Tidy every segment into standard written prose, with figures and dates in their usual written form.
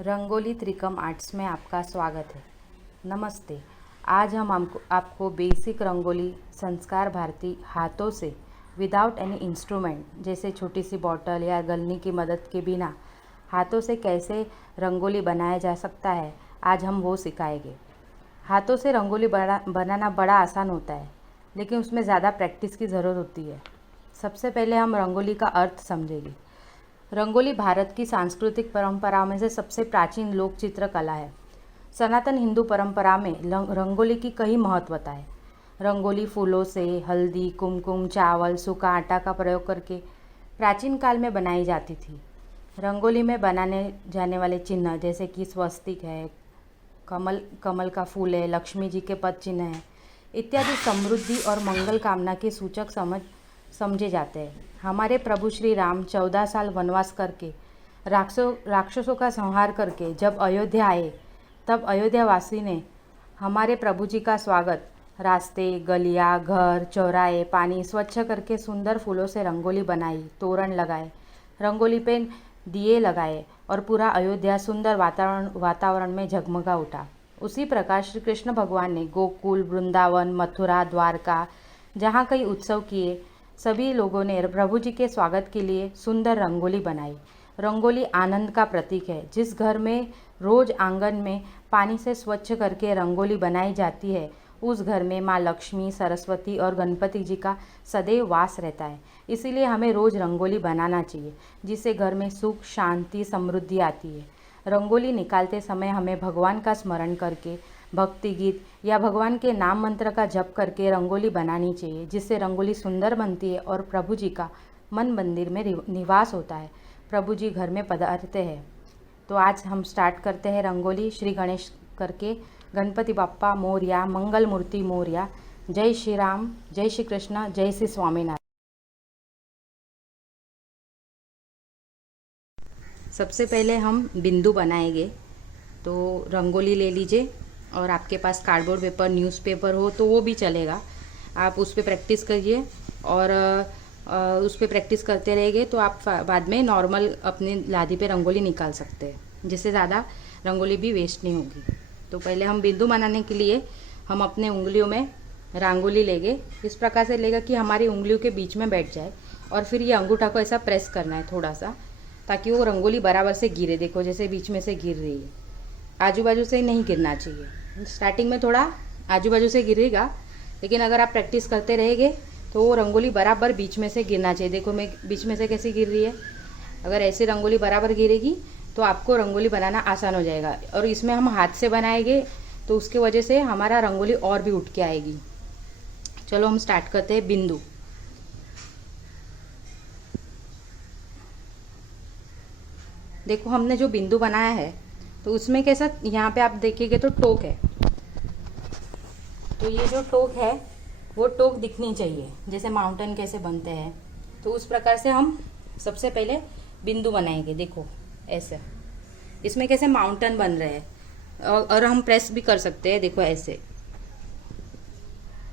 Rangoli त्रिकम arts में आपका स्वागत है। नमस्ते। आज हम आपको बेसिक रंगोली संस्कार भारती हाथों से विदाउट एनी इंस्ट्रूमेंट जैसे छोटी सी बॉटल या गलनी की मदद के बिना हाथों से कैसे रंगोली बनाया जा सकता है, आज हम वो सिखाएंगे। हाथों से रंगोली बनाना बड़ा आसान होता है, लेकिन उसमें ज़्यादा प्रैक्टिस की ज़रूरत होती है। सबसे पहले हम रंगोली का अर्थ समझेंगे। रंगोली भारत की सांस्कृतिक परंपराओं में से सबसे प्राचीन लोक चित्र कला है। सनातन हिंदू परंपरा में रंगोली की कई महत्वता है। रंगोली फूलों से, हल्दी, कुमकुम, चावल, सूखा आटा का प्रयोग करके प्राचीन काल में बनाई जाती थी। रंगोली में बनाने जाने वाले चिन्ह जैसे कि स्वस्तिक है, कमल का फूल है, लक्ष्मी जी के पद चिन्ह है इत्यादि समृद्धि और मंगल कामना के सूचक समझे जाते हैं। हमारे प्रभु श्री राम 14 साल वनवास करके राक्षसों का संहार करके जब अयोध्या आए, तब अयोध्यावासी ने हमारे प्रभु जी का स्वागत रास्ते, गलियां, घर, चौराहे, पानी स्वच्छ करके सुंदर फूलों से रंगोली बनाई, तोरण लगाए, रंगोली पे दिए लगाए और पूरा अयोध्या सुंदर वातावरण में जगमगा उठा। उसी प्रकार श्री कृष्ण भगवान ने गोकुल, वृंदावन, मथुरा, द्वारका जहाँ कई उत्सव किए, सभी लोगों ने प्रभु जी के स्वागत के लिए सुंदर रंगोली बनाई। रंगोली आनंद का प्रतीक है। जिस घर में रोज आंगन में पानी से स्वच्छ करके रंगोली बनाई जाती है, उस घर में माँ लक्ष्मी, सरस्वती और गणपति जी का सदैव वास रहता है। इसीलिए हमें रोज रंगोली बनाना चाहिए, जिससे घर में सुख, शांति, समृद्धि आती है। रंगोली निकालते समय हमें भगवान का स्मरण करके भक्ति गीत या भगवान के नाम मंत्र का जप करके रंगोली बनानी चाहिए, जिससे रंगोली सुंदर बनती है और प्रभु जी का मन मंदिर में निवास होता है। प्रभु जी घर में पधारते हैं। तो आज हम स्टार्ट करते हैं रंगोली श्री गणेश करके। गणपति बाप्पा मोरया, मंगल मूर्ति मोरया। जय श्री राम, जय श्री कृष्ण, जय श्री स्वामीनारायण। सबसे पहले हम बिंदु बनाएंगे। तो रंगोली ले लीजिए और आपके पास कार्डबोर्ड पेपर, न्यूज़पेपर हो तो वो भी चलेगा। आप उस पर प्रैक्टिस करिए और उस पर प्रैक्टिस करते रहेंगे तो आप बाद में नॉर्मल अपनी लादी पे रंगोली निकाल सकते हैं, जिससे ज़्यादा रंगोली भी वेस्ट नहीं होगी। तो पहले हम बिंदु बनाने के लिए हम अपने उंगलियों में रंगोली लेंगे। इस प्रकार से लेगा कि हमारी उंगलियों के बीच में बैठ जाए और फिर ये अंगूठा को ऐसा प्रेस करना है थोड़ा सा, ताकि वो रंगोली बराबर से गिरे। देखो जैसे बीच में से गिर रही है, आजू बाजू से नहीं गिरना चाहिए। स्टार्टिंग में थोड़ा आजू बाजू से गिरेगा, लेकिन अगर आप प्रैक्टिस करते रहेंगे तो वो रंगोली बराबर बीच में से गिरना चाहिए। देखो मैं बीच में से कैसे गिर रही है। अगर ऐसे रंगोली बराबर गिरेगी तो आपको रंगोली बनाना आसान हो जाएगा। और इसमें हम हाथ से बनाएंगे तो उसके वजह से हमारा रंगोली और भी उठ के आएगी। चलो हम स्टार्ट करते हैं। बिंदु, देखो हमने जो बिंदु बनाया है तो उसमें कैसा, यहाँ पे आप देखिएगा तो टोक है। तो ये जो टोक है वो टोक दिखनी चाहिए, जैसे माउंटेन कैसे बनते हैं। तो उस प्रकार से हम सबसे पहले बिंदु बनाएंगे। देखो ऐसे, इसमें कैसे माउंटेन बन रहे हैं और हम प्रेस भी कर सकते हैं। देखो ऐसे,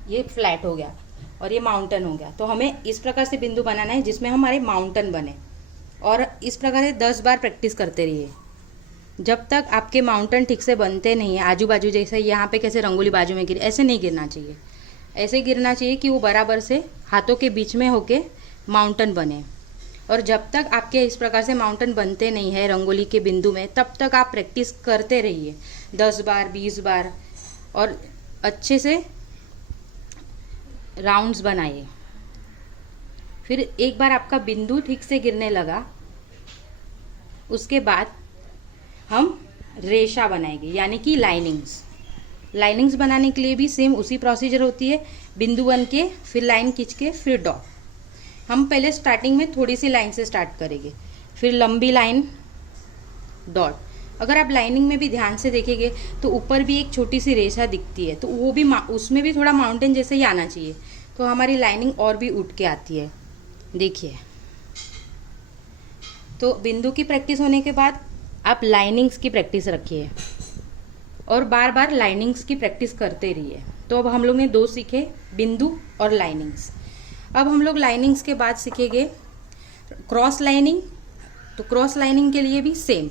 ये फ्लैट हो गया और ये माउंटेन हो गया। तो हमें इस प्रकार से बिंदु बनाना है जिसमें हमारे माउंटेन बने। और इस प्रकार से 10 बार प्रैक्टिस करते रहिए जब तक आपके माउंटेन ठीक से बनते नहीं है। आजू बाजू जैसे यहाँ पे कैसे रंगोली बाजू में गिरे, ऐसे नहीं गिरना चाहिए। ऐसे गिरना चाहिए कि वो बराबर से हाथों के बीच में होके माउंटेन बने। और जब तक आपके इस प्रकार से माउंटेन बनते नहीं है रंगोली के बिंदु में, तब तक आप प्रैक्टिस करते रहिए 10 बार, 20 बार, और अच्छे से राउंड्स बनाइए। फिर एक बार आपका बिंदु ठीक से गिरने लगा, उसके बाद हम रेशा बनाएंगे, यानी कि लाइनिंग्स बनाने के लिए भी सेम उसी प्रोसीजर होती है। बिंदु बन के फिर लाइन खींच के फिर डॉट। हम पहले स्टार्टिंग में थोड़ी सी लाइन से स्टार्ट करेंगे, फिर लंबी लाइन, डॉट। अगर आप लाइनिंग में भी ध्यान से देखेंगे तो ऊपर भी एक छोटी सी रेशा दिखती है, तो वो भी उसमें भी थोड़ा माउंटेन जैसे ही आना चाहिए, तो हमारी लाइनिंग और भी उठ के आती है। देखिए, तो बिंदु की प्रैक्टिस होने के बाद आप लाइनिंग्स की प्रैक्टिस रखिए और बार बार लाइनिंग्स की प्रैक्टिस करते रहिए। तो अब हम लोग ने 2 सीखे, बिंदु और लाइनिंग्स। अब हम लोग लाइनिंग्स के बाद सीखेंगे क्रॉस लाइनिंग। तो क्रॉस लाइनिंग के लिए भी सेम,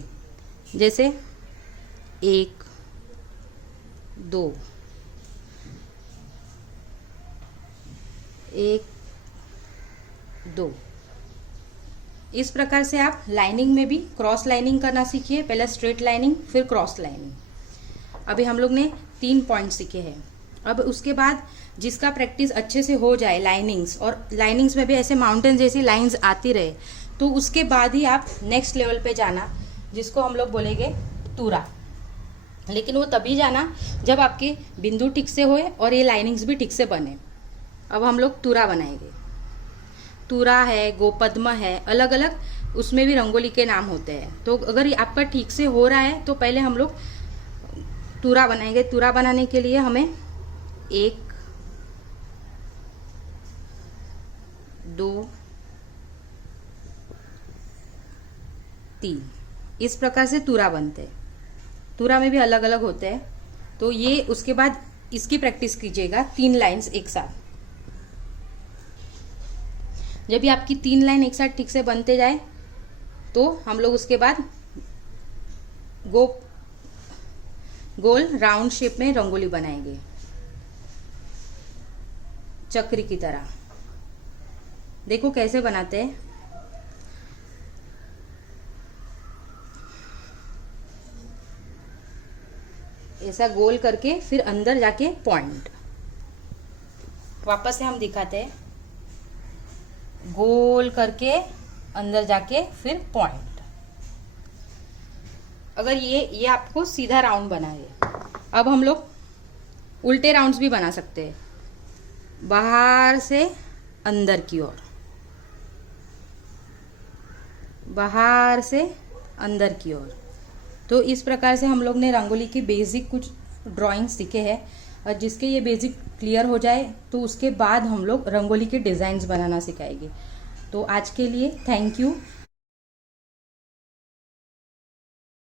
जैसे 1 2 1 2। इस प्रकार से आप लाइनिंग में भी क्रॉस लाइनिंग करना सीखिए। पहले स्ट्रेट लाइनिंग, फिर क्रॉस लाइनिंग। अभी हम लोग ने 3 पॉइंट सीखे हैं। अब उसके बाद जिसका प्रैक्टिस अच्छे से हो जाए लाइनिंग्स, और लाइनिंग्स में भी ऐसे माउंटेन जैसी लाइंस आती रहे, तो उसके बाद ही आप नेक्स्ट लेवल पे जाना, जिसको हम लोग बोलेंगे तूरा। लेकिन वो तभी जाना जब आपके बिंदु ठीक से होए और ये लाइनिंग्स भी ठीक से बने। अब हम लोग तूरा बनाएंगे। तूरा है, गोपद्म है, अलग अलग उसमें भी रंगोली के नाम होते हैं। तो अगर आपका ठीक से हो रहा है तो पहले हम लोग तूरा बनाएंगे। तूरा बनाने के लिए हमें 1 2 3 इस प्रकार से तूरा बनते हैं। तूरा में भी अलग अलग होते हैं। तो ये उसके बाद इसकी प्रैक्टिस कीजिएगा 3 लाइंस एक साथ। जब भी आपकी 3 लाइन एक साथ ठीक से बनते जाए तो हम लोग उसके बाद गोल राउंड शेप में रंगोली बनाएंगे, चक्री की तरह। देखो कैसे बनाते हैं। ऐसा गोल करके फिर अंदर जाके पॉइंट। वापस से हम दिखाते हैं। गोल करके अंदर जाके फिर पॉइंट। अगर ये आपको सीधा राउंड बना है। अब हम लोग उल्टे राउंड्स भी बना सकते हैं, बाहर से अंदर की ओर, बाहर से अंदर की ओर। तो इस प्रकार से हम लोग ने रंगोली की बेसिक कुछ ड्राइंग सीखे हैं। और जिसके ये बेसिक क्लियर हो जाए तो उसके बाद हम लोग रंगोली के डिज़ाइंस बनाना सिखाएंगे। तो आज के लिए थैंक यू।